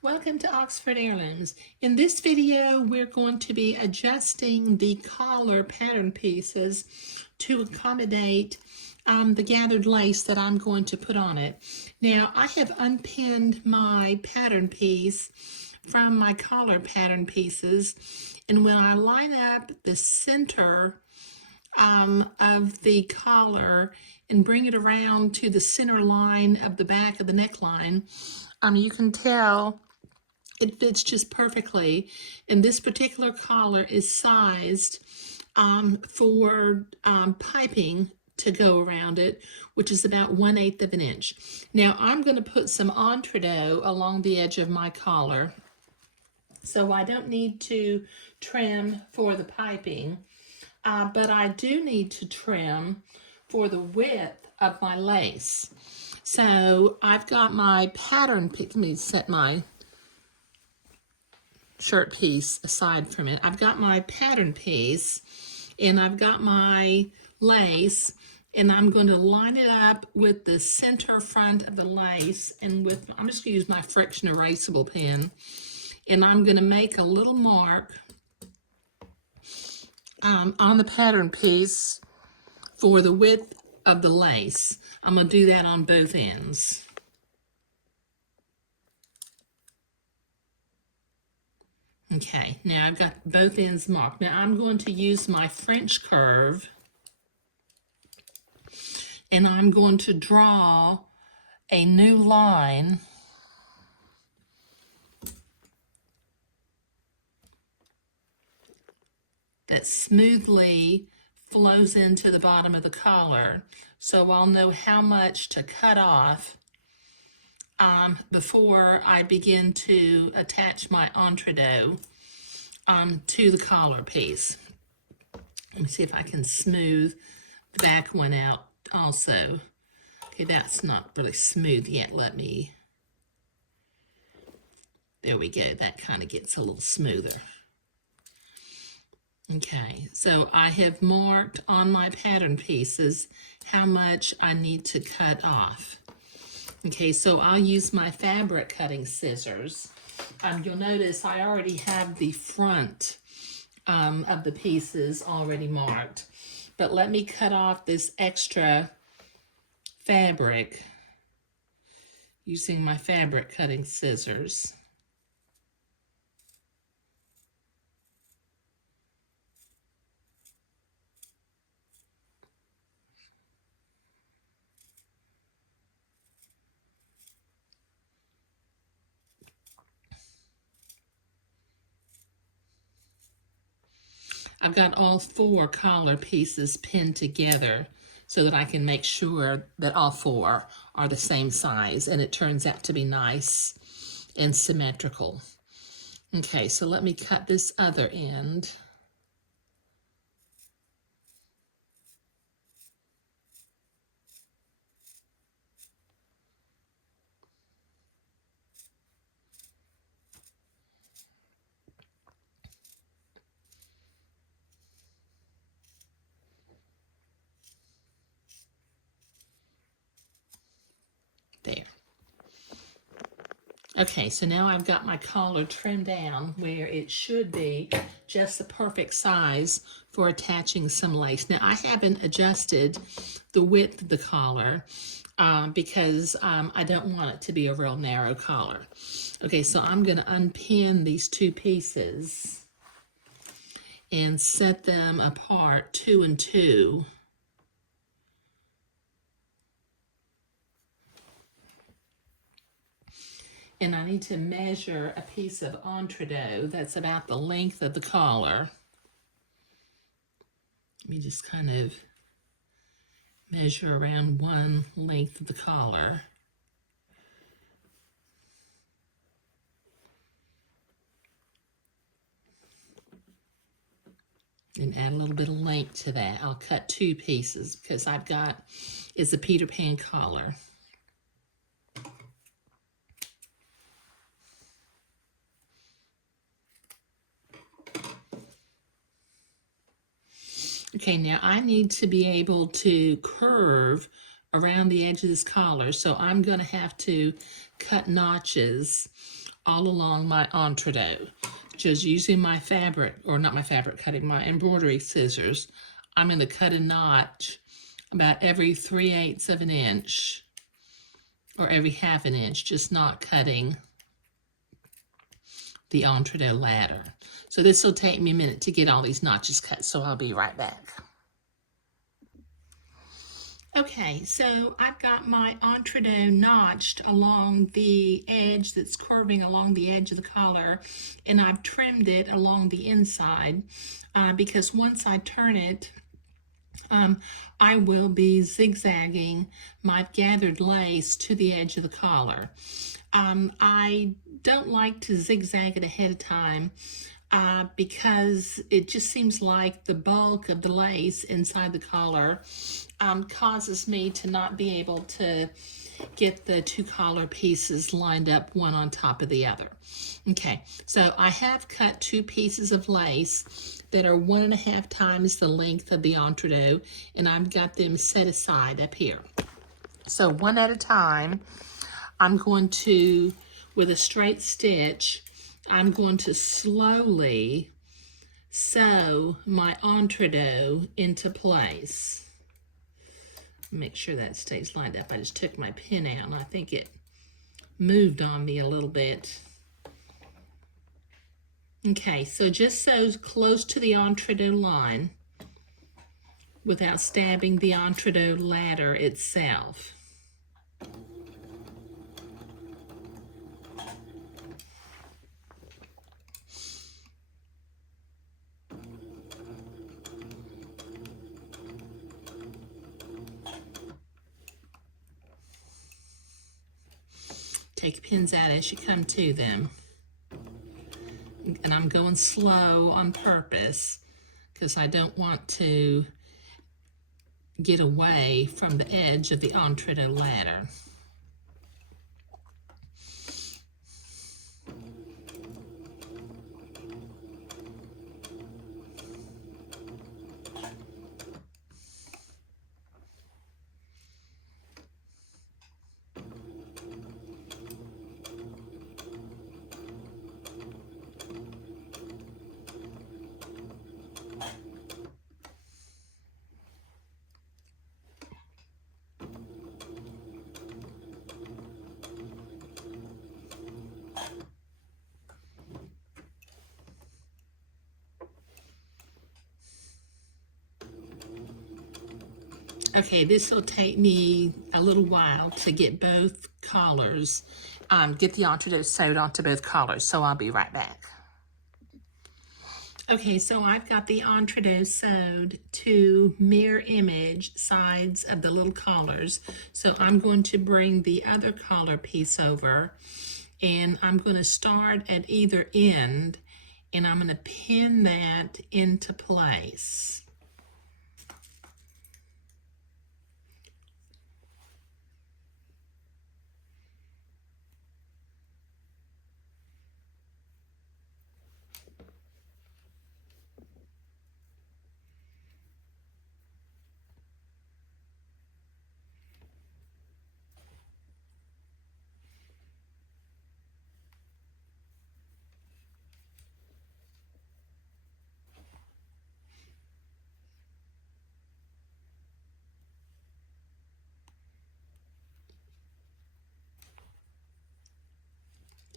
Welcome to Oxford Heirlooms. In this video, we're going to be adjusting the collar pattern pieces to accommodate the gathered lace that I'm going to put on it. Now, I have unpinned my pattern piece from my collar pattern pieces, and when I line up the center of the collar and bring it around to the center line of the back of the neckline, you can tell it fits just perfectly. And this particular collar is sized for piping to go around it, which is about 1/8 of an inch. Now I'm going to put some entredot along the edge of my collar, so I don't need to trim for the piping, but I do need to trim for the width of my lace. So I've got my pattern piece. Let me set my shirt piece aside from it. I've got my pattern piece and I've got my lace, and I'm going to line it up with the center front of the lace, and I'm just going to use my friction erasable pen, and I'm going to make a little mark on the pattern piece for the width of the lace. I'm going to do that on both ends. Okay, now I've got both ends marked. Now I'm going to use my French curve, and I'm going to draw a new line that smoothly flows into the bottom of the collar, so I'll know how much to cut off before I begin to attach my entredot to the collar piece. Let me see if I can smooth the back one out also. Okay, that's not really smooth yet. There we go. That kind of gets a little smoother. Okay, so I have marked on my pattern pieces how much I need to cut off. Okay, so I'll use my fabric cutting scissors. You'll notice I already have the front of the pieces already marked, but let me cut off this extra fabric using my fabric cutting scissors. I've got all 4 collar pieces pinned together so that I can make sure that all 4 are the same size, and it turns out to be nice and symmetrical. Okay, so let me cut this other end. There. Okay, so now I've got my collar trimmed down where it should be just the perfect size for attaching some lace. Now I haven't adjusted the width of the collar because I don't want it to be a real narrow collar. Okay, so I'm going to unpin these 2 pieces and set them apart 2 and 2. And I need to measure a piece of entredot that's about the length of the collar. Let me just kind of measure around one length of the collar. And add a little bit of length to that. I'll cut 2 pieces because I've got is a Peter Pan collar. Okay, now I need to be able to curve around the edge of this collar, so I'm going to have to cut notches all along my entree. Just using my fabric, or not my fabric cutting, my embroidery scissors. I'm going to cut a notch about every 3/8 of an inch, or every 1/2 an inch, just not cutting the entree ladder. So this will take me a minute to get all these notches cut, so I'll be right back. Okay, so I've got my entree notched along the edge that's curving along the edge of the collar, and I've trimmed it along the inside because once I turn it, I will be zigzagging my gathered lace to the edge of the collar. I don't like to zigzag it ahead of time because it just seems like the bulk of the lace inside the collar causes me to not be able to get the two collar pieces lined up one on top of the other. Okay, so I have cut 2 pieces of lace that are 1.5 times the length of the entree, and I've got them set aside up here. So one at a time, I'm going to, with a straight stitch, I'm going to slowly sew my entree into place. Make sure that stays lined up. I just took my pin out and I think it moved on me a little bit. Okay, so just sew close to the entree line without stabbing the entree ladder itself. Take pins out as you come to them. And I'm going slow on purpose because I don't want to get away from the edge of the entree ladder. Okay, this will take me a little while to get both collars, get the entree sewed onto both collars, so I'll be right back. Okay, so I've got the entree sewed to mirror image sides of the little collars. So I'm going to bring the other collar piece over, and I'm going to start at either end, and I'm going to pin that into place.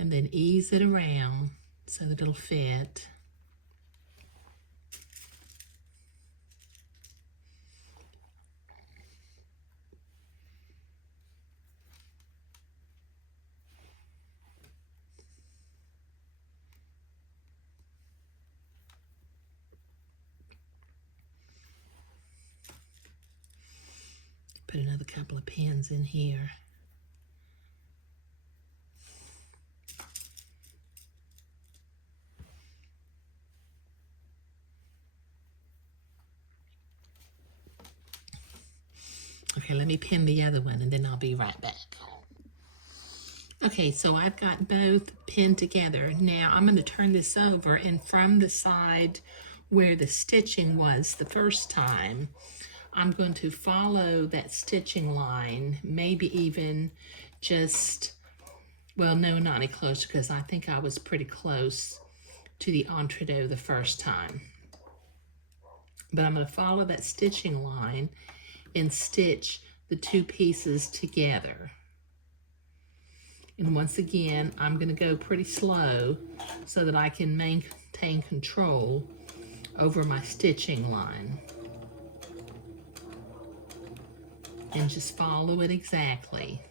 And then ease it around so that it'll fit. Put another couple of pins in here. Okay, let me pin the other one and then I'll be right back. Okay, so I've got both pinned together. Now I'm going to turn this over, and from the side where the stitching was the first time, I'm going to follow that stitching line, maybe even just Well, no, not any closer, because I think I was pretty close to the entree the first time. But I'm going to follow that stitching line and stitch the two pieces together. And once again, I'm going to go pretty slow so that I can maintain control over my stitching line. And just follow it exactly.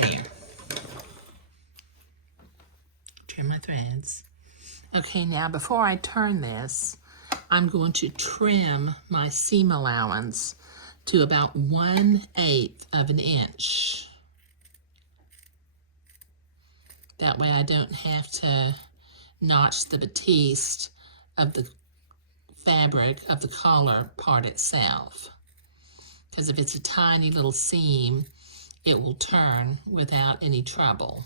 There. Trim my threads. Okay, now before I turn this, I'm going to trim my seam allowance to about 1/8 of an inch. That way I don't have to notch the batiste of the fabric of the collar part itself. Because if it's a tiny little seam, it will turn without any trouble.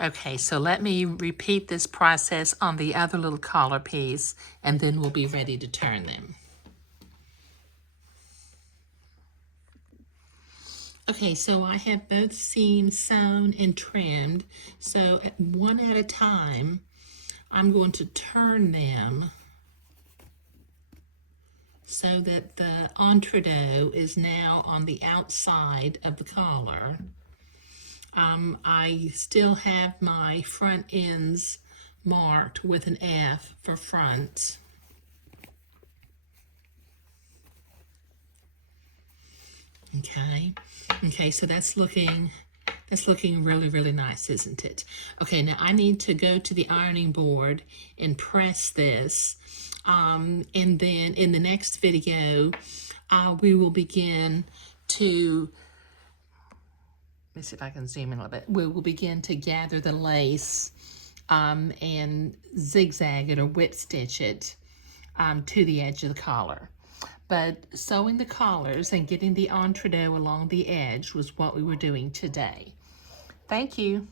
Okay, so let me repeat this process on the other little collar piece, and then we'll be ready to turn them. Okay, so I have both seams sewn and trimmed. So one at a time, I'm going to turn them so that the entree is now on the outside of the collar. I still have my front ends marked with an F for front. Okay, so that's looking really, really nice, isn't it? Okay, now I need to go to the ironing board and press this. And then in the next video, we will begin to, let me see if I can zoom in a little bit. We will begin to gather the lace and zigzag it or whip stitch it to the edge of the collar. But sewing the collars and getting the entree along the edge was what we were doing today. Thank you.